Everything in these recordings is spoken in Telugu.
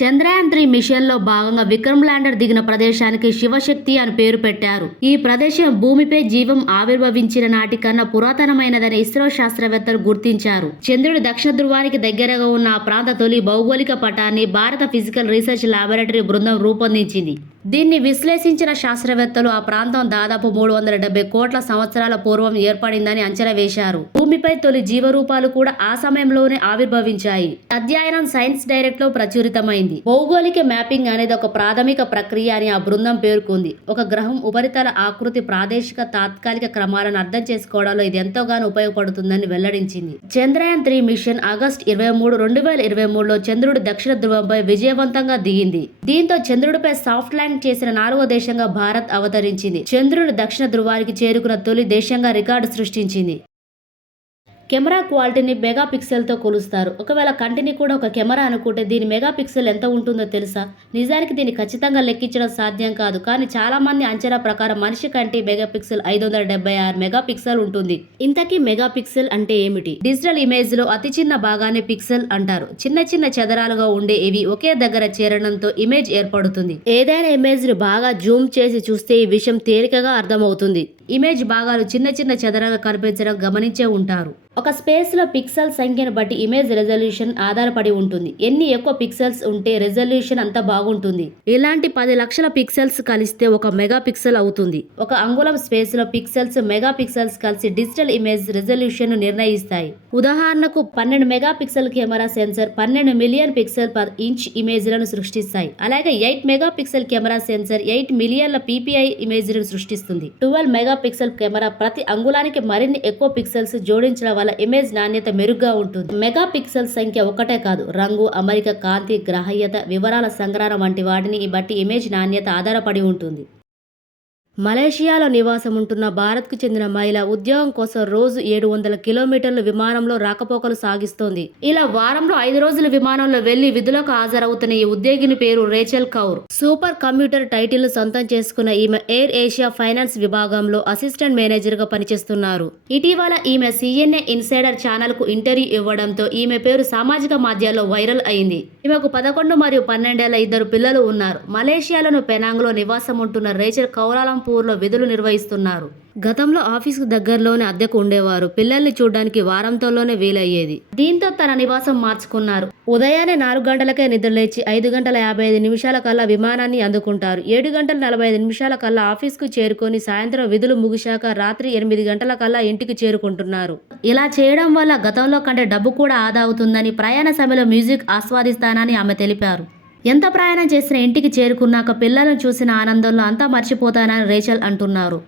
చంద్రయాన్-3 మిషన్‌లో భాగంగా విక్రమ్ ల్యాండర్ దిగిన ప్రదేశానికి శివశక్తి అని పేరు పెట్టారు. ఈ ప్రదేశం భూమిపై జీవం ఆవిర్భవించిన నాటి కన్నా పురాతనమైనదని ఇస్రో శాస్త్రవేత్తలు గుర్తించారు. చంద్రుడి దక్షిణ ధృవానికి దగ్గరగా ఉన్న ఆ ప్రాంత తొలి భౌగోళిక పటాన్ని భారత ఫిజికల్ రీసెర్చ్ లాబొరేటరీ బృందం రూపొందించింది. దీన్ని విశ్లేషించిన శాస్త్రవేత్తలు ఆ ప్రాంతం దాదాపు 370 కోట్ల సంవత్సరాల పూర్వం ఏర్పడిందని అంచనా వేశారు. భూమిపై తొలి జీవరూపాలు కూడా ఆ సమయంలోనే ఆవిర్భవించాయి. అధ్యయనం సైన్స్ డైరెక్ట్ లో ప్రచురితమైంది. భౌగోళిక మ్యాపింగ్ అనేది ఒక ప్రాథమిక ప్రక్రియ అని ఆ బృందం పేర్కొంది. ఒక గ్రహం ఉపరితల ఆకృతి ప్రాదేశిక తాత్కాలిక క్రమాలను అర్థం చేసుకోవడంలో ఇది ఎంతోగానో ఉపయోగపడుతుందని వెల్లడించింది. చంద్రయాన్-3 మిషన్ ఆగస్టు 23, 2023లో చంద్రుడి దక్షిణ ధృవంపై విజయవంతంగా దిగింది. దీంతో చంద్రుడిపై సాఫ్ట్ ల్యాండ్ చేసిన 4వ దేశంగా భారత్ అవతరించింది. చంద్రుడి దక్షిణ ధృవానికి చేరుకున్న తొలి దేశంగా రికార్డు సృష్టించింది. కెమెరా క్వాలిటీని మెగా పిక్సెల్తో కొలుస్తారు. ఒకవేళ కంటిని కూడా ఒక కెమెరా అనుకుంటే దీని మెగా పిక్సెల్ ఎంత ఉంటుందో తెలుసా? నిజానికి దీన్ని ఖచ్చితంగా లెక్కించడం సాధ్యం కాదు. కానీ చాలా మంది అంచనా ప్రకారం మనిషి కంటి మెగా పిక్సెల్ 576 మెగా పిక్సెల్ ఉంటుంది. ఇంతకీ మెగా పిక్సెల్ అంటే ఏమిటి? డిజిటల్ ఇమేజ్ లో అతి చిన్న భాగాన్ని పిక్సెల్ అంటారు. చిన్న చిన్న చదరాలుగా ఉండే ఇవి ఒకే దగ్గర చేరడంతో ఇమేజ్ ఏర్పడుతుంది. ఏదైనా ఇమేజ్ ని బాగా జూమ్ చేసి చూస్తే ఈ విషయం తేలికగా అర్థమవుతుంది. ఇమేజ్ భాగాలు చిన్న చిన్న చదరంగా కనిపించడం గమనించే ఉంటారు. ఒక స్పేస్ లో పిక్సెల్ సంఖ్యను బట్టి ఇమేజ్ రెజల్యూషన్ ఆధారపడి ఉంటుంది. ఎన్ని ఎక్కువ పిక్సెల్స్ ఉంటే రెజల్యూషన్ అంత బాగుంటుంది. ఇలాంటి 10 లక్షల పిక్సెల్స్ కలిస్తే ఒక మెగా పిక్సెల్ అవుతుంది. ఒక అంగుళం స్పేస్ లో పిక్సెల్స్ మెగా పిక్సెల్స్ కలిసి డిజిటల్ ఇమేజ్ రెజల్యూషన్ ను నిర్ణయిస్తాయి. ఉదాహరణకు 12 mega pixel camera sensor 12 million pixel per inch ఇమేజ్లను సృష్టిస్తాయి. అలాగే 8 మెగా పిక్సెల్ కెమెరా సెన్సర్ 8 మిలియన్ల PPI ఇమేజ్లను సృష్టిస్తుంది. 12 మెగా పిక్సెల్ కెమెరా ప్రతి అంగుళానికి మరిన్ని ఎక్కువ పిక్సెల్స్ జోడించడం వల్ల ఇమేజ్ నాణ్యత మెరుగ్గా ఉంటుంది. మెగా పిక్సెల్ సంఖ్య ఒకటే కాదు, రంగు, అమరిక, కాంతి, గ్రాహ్యత, వివరాల సంగ్రహణ వంటి వాటిని బట్టి ఇమేజ్ నాణ్యత ఆధారపడి ఉంటుంది. మలేషియాలో నివాసం ఉంటున్న భారత్కు చెందిన మహిళ ఉద్యోగం కోసం రోజు 700 కిలోమీటర్లు విమానంలో రాకపోకలు సాగిస్తోంది. ఇలా వారంలో 5 రోజులు విమానంలో వెళ్లి విధులకు హాజరవుతున్న ఈ ఉద్యోగిని పేరు Rachel Kaur. Super computer title సొంతం చేసుకున్న ఈమె ఎయిర్ ఏషియా ఫైనాన్స్ విభాగంలో అసిస్టెంట్ మేనేజర్ గా పనిచేస్తున్నారు. ఇటీవల ఈమె CNN ఇన్సైడర్ ఛానల్ కు ఇంటర్వ్యూ ఇవ్వడంతో ఈమె పేరు సామాజిక మాధ్యాల్లో వైరల్ అయింది. ఈమెకు 11 మరియు 12 ఏళ్ల 2 పిల్లలు ఉన్నారు. మలేషియాలోని పెనాంగ్ లో నివాసం ఉంటున్న రేచల్ కౌలాలంపూర్ లో విధులు నిర్వహిస్తున్నారు. గతంలో ఆఫీసుకు దగ్గరలోనే అద్దెకు ఉండేవారు. పిల్లల్ని చూడడానికి వారంతోనే వీలయ్యేది. దీంతో తన నివాసం మార్చుకున్నారు. ఉదయాన్నే 4 గంటలకే నిద్రలేచి 5 గంటల 55 నిమిషాల కల్లా విమానాన్ని అందుకుంటారు. 7 గంటల 45 నిమిషాల కల్లా ఆఫీసుకు చేరుకొని సాయంత్రం విధులు ముగిశాక రాత్రి 8 గంటల కల్లా ఇంటికి చేరుకుంటున్నారు. ఇలా చేయడం వల్ల గతంలో కంటే డబ్బు కూడా ఆదా అవుతుందని, ప్రయాణ సమయంలో మ్యూజిక్ ఆస్వాదిస్తానని ఆమె తెలిపారు. ఎంత ప్రయాణం చేసినా ఇంటికి చేరుకున్నాక పిల్లలను చూసిన ఆనందంలో అంతా మర్చిపోతానని రేచల్ అంటున్నారు.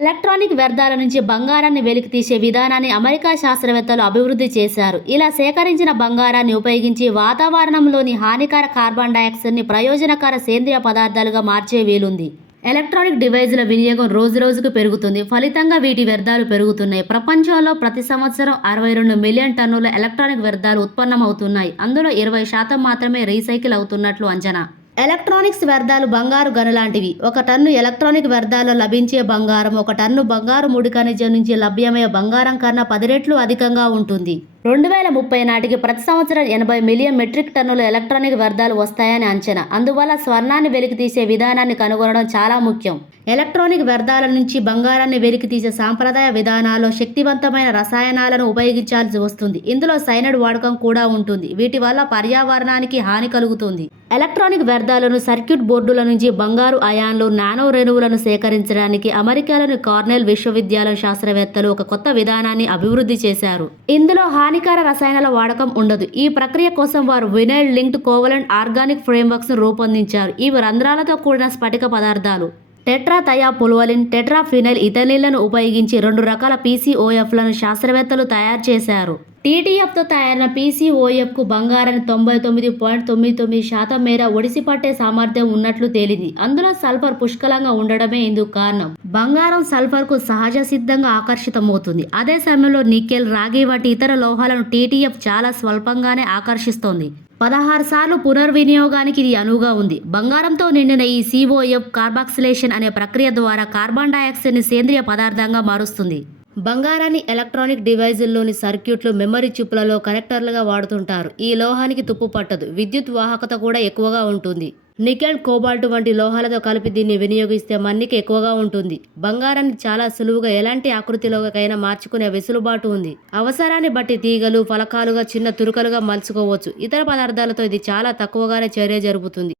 ఎలక్ట్రానిక్ వ్యర్థాల నుంచి బంగారాన్ని వెలికి తీసే విధానాన్ని అమెరికా శాస్త్రవేత్తలు అభివృద్ధి చేశారు. ఇలా సేకరించిన బంగారాన్ని ఉపయోగించి వాతావరణంలోని హానికర కార్బన్ డయాక్సైడ్ని ప్రయోజనకర సేంద్రియ పదార్థాలుగా మార్చే వీలుంది. ఎలక్ట్రానిక్ డివైజుల వినియోగం రోజురోజుకు పెరుగుతుంది. ఫలితంగా వీటి వ్యర్థాలు పెరుగుతున్నాయి. ప్రపంచంలో ప్రతి సంవత్సరం 62 మిలియన్ టన్నుల ఎలక్ట్రానిక్ వ్యర్థాలు ఉత్పన్నమవుతున్నాయి. అందులో 20% మాత్రమే రీసైకిల్ అవుతున్నట్లు అంచనా. ఎలక్ట్రానిక్స్ వ్యర్థాలు బంగారు గనులాంటివి. 1 టన్ను ఎలక్ట్రానిక్ వ్యర్థాల్లో లభించే బంగారం 1 టన్ను బంగారు ముడి ఖనిజం నుంచి లభ్యమయ్యే బంగారం కన్నా 10 రెట్లు అధికంగా ఉంటుంది. 2030 నాటికి ప్రతి సంవత్సరం 80 మిలియన్ మెట్రిక్ టన్నుల ఎలక్ట్రానిక్ వ్యర్థాలు వస్తాయని అంచనా. అందువల్ల స్వర్ణాన్ని వెలికి తీసే విధానాన్ని కనుగొనడం చాలా ముఖ్యం. ఎలక్ట్రానిక్ వ్యర్థాల నుంచి బంగారాన్ని వెలికి తీసే సాంప్రదాయ విధానాల్లో శక్తివంతమైన రసాయనాలను ఉపయోగించాల్సి వస్తుంది. ఇందులో సైనైడ్ వాడకం కూడా ఉంటుంది. వీటి వల్ల పర్యావరణానికి హాని కలుగుతుంది. ఎలక్ట్రానిక్ వ్యర్థాలను సర్క్యూట్ బోర్డుల నుంచి బంగారు అయాన్లు, నానో రేణువులను సేకరించడానికి అమెరికాలోని కార్నెల్ విశ్వవిద్యాలయం శాస్త్రవేత్తలు ఒక కొత్త విధానాన్ని అభివృద్ధి చేశారు. ఇందులో హానికర రసాయనాల వాడకం ఉండదు. ఈ ప్రక్రియ కోసం వారు vinyl linked covalent organic frameworks ను రూపొందించారు. ఇవి రంధ్రాలతో కూడిన స్ఫటిక పదార్థాలు. టెట్రాథయాపొలివలిన్, టెట్రాఫినైల్ ఇథైలిన్లను ఉపయోగించి 2 రకాల PCOFలను శాస్త్రవేత్తలు తయారు చేశారు. TTFతో తయారైన PCOFకు బంగారాన్ని 99.99% మేర ఒడిసిపట్టే సామర్థ్యం ఉన్నట్లు తేలింది. అందులో సల్ఫర్ పుష్కలంగా ఉండడమే ఇందుకు కారణం. బంగారం సల్ఫర్కు సహజ సిద్ధంగా ఆకర్షితమవుతుంది. అదే సమయంలో నికెల్, రాగి వంటి ఇతర లోహాలను TTF చాలా స్వల్పంగానే ఆకర్షిస్తోంది. 16 సార్లు పునర్వినియోగానికి ఇది అనువుగా ఉంది. బంగారంతో నిండిన ఈ COF కార్బాక్సిలేషన్ అనే ప్రక్రియ ద్వారా కార్బన్ డయాక్సైడ్ని సేంద్రియ పదార్థంగా మారుస్తుంది. బంగారాన్ని ఎలక్ట్రానిక్ డివైజుల్లోని సర్క్యూట్లు, మెమరీ చిప్లలో కనెక్టర్లుగా వాడుతుంటారు. ఈ లోహానికి తుప్పు పట్టదు, విద్యుత్ వాహకత కూడా ఎక్కువగా ఉంటుంది. నికెల్, కోబాల్ట్ వంటి లోహాలతో కలిపి దీన్ని వినియోగిస్తే మన్నిక ఎక్కువగా ఉంటుంది. బంగారాన్ని చాలా సులువుగా ఎలాంటి ఆకృతిలోకైనా మార్చుకునే వెసులుబాటు ఉంది. అవసరాన్ని బట్టి తీగలు, ఫలకాలుగా, చిన్న తురుకలుగా మలుచుకోవచ్చు. ఇతర పదార్థాలతో ఇది చాలా తక్కువగానే చర్య జరుపుతుంది.